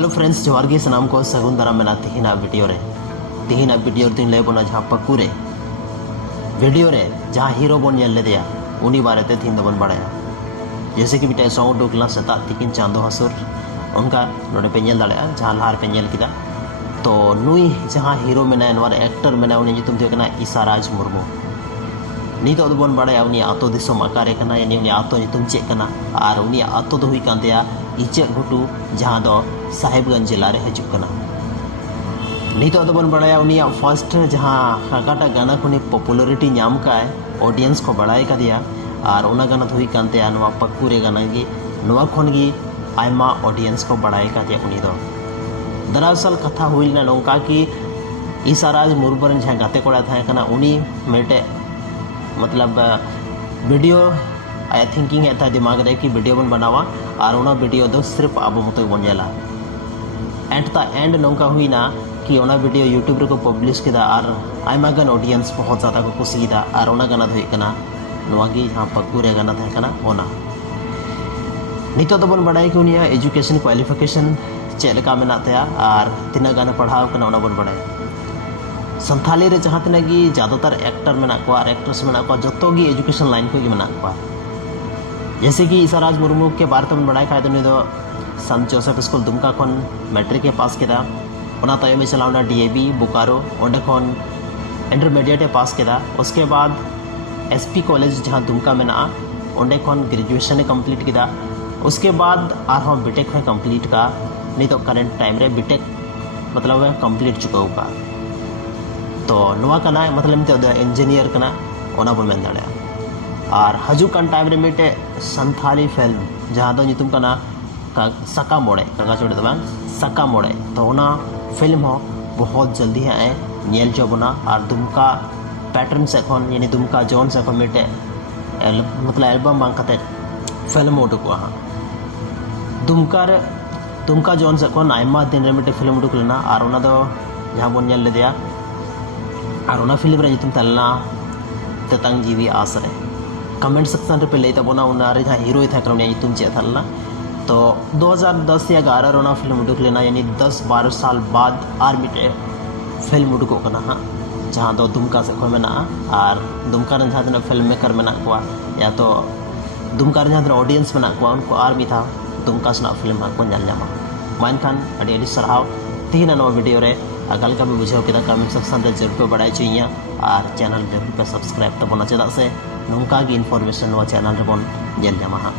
Hello friends जोहार गे सनाम को सगुन दाराम मेना तिहिना वीडियो दिन ले बना जहाँ पकुरे वीडियो रे जहाँ हीरो बन नेल लेदेया उनी बारे ते थिन दबन बड़ाया जैसे कि मिटे सॉन्ग डोकला सता तिकिन चांदो हसुर उनका नोडे पे नेल दाड़ेया जहाँ लहार पे नेल किदा तो नुई जहाँ हीरो मेना नवार एक्टर मेना उनी जुतुम दे कना ईसाराज मुर्मू नीतो दबन बड़ाया उनी आतो दिसोम आकारे कना यानी उनी आतो जुतुम चेक कना और उनी आतो दो हुई कांदेया इचेक घुटू जहाँ दो साहेबगंज जिला रे हजु कना नीतो दबन बड़ाया उनी फर्स्ट जहाँ हकाटा गाना खुनी पॉपुलरिटी नाम का ऑडियंस को बढ़ाए का दिया और उना गाना हुई कांते नवा पक्कुरे गाना गी नवा खन गी आयमा ऑडियंस को बढ़ाए का दिया उनी दो दरअसल कथा हुई ना नौका कि ईसाराज मुर्मू जहाँ गाते कोड़ा था कना उनी मेटे मतलब वीडियो आई थिंकिंग है था दिमाग रे कि वीडियो बन बनावा और उना वीडियो दो सिर्फ अब मत बन जाला एंड नौका हुई ना कि उना वीडियो यूट्यूब रे को पब्लिश किदा और आयमा गन ऑडियंस बहुत ज़्यादा को कुसीदा और उना गाना धोई कना नवागी जहाँ पक्कुरे गाना था कना ओना नितो तो बन बढ़ाई कि उनिया एजुकेशन क्वालिफिकेशन चेलका मेना तया और तिना गाना पढ़ाव कना उना बन बढ़ाई संथाली रे जहाँ तिना की ज़्यादातर एक्टर मेना को और एक्ट्रेस मेना को जतो की एजुकेशन लाइन को मेना को जैसे कि ईसाराज मुर्मू के बारे में बढ़ाई खाए तो सन जोसेफ स्कूल दुमका खन मैट्रिक के पास किया उना तायम चलावना DAV बोकारो ओंडे खन इंटरमीडिएट पास किया उसके बाद SP कॉलेज जहाँ दुमका में ना ओंडे खन ग्रेजुएशन कंप्लीट किया उसके बाद आरहों बीटेक में कंप्लीट का नहीं तो करेंट टाइम रे बीटेक मतलब कंप्लीट चुका होगा तो नवा कना मतलब तो इंजीनियर कना ओना बन मेन दाड़े और हजुकान टाइम रे मिटे संथाली फिल्म जहाँ दो नितुम कना सका मोड़े कागा चोड़े तो सका मोड़े तो ओना फिल्म हो बहुत जल्दी है नेल चोबना और दुमका पैटर्न से खन यानी दुमका जोन से खन मिटे मतलब एल्बम बांग कते फिल्म उडुको हाँ दुमका जोन से खन आयमा दिन रे मिटे फिल्म उडुक लेना और ओना दो जहाँ बन नेल लेदेया और ओना फिल्म रे नितुम तलना तेतांग जीवी आसरे कमेंट सेक्शन पे लई तबोना उना रे जहाँ हीरो था करने नितुम चे थलना तो 2010 या 11 रोना फिल्म उडुक लेना यानी 10-12 साल बाद आर्मी टे फिल्म उडुको कना हाँ जहाँ दो दुमका से कोई मेना और दुमका रे जहाँ दिन फिल्म मेकर मेना को या तो दुमका रे जहाँ ऑडियंस मेना को उनको आर्मी था दुमका से फिल्म को नल नामा मान खान अड़ी अड़ी सरहाव तीन नवा वीडियो रे अगल का भी बुझाव किदा कमेंट सेक्शन रे जरूर पे बढ़ाई चाहिए और चैनल जरूर पे सब्सक्राइब तबना चेदा से नौका की इन्फॉर्मेशन वा चैनल रे बन नेल नामा हाँ।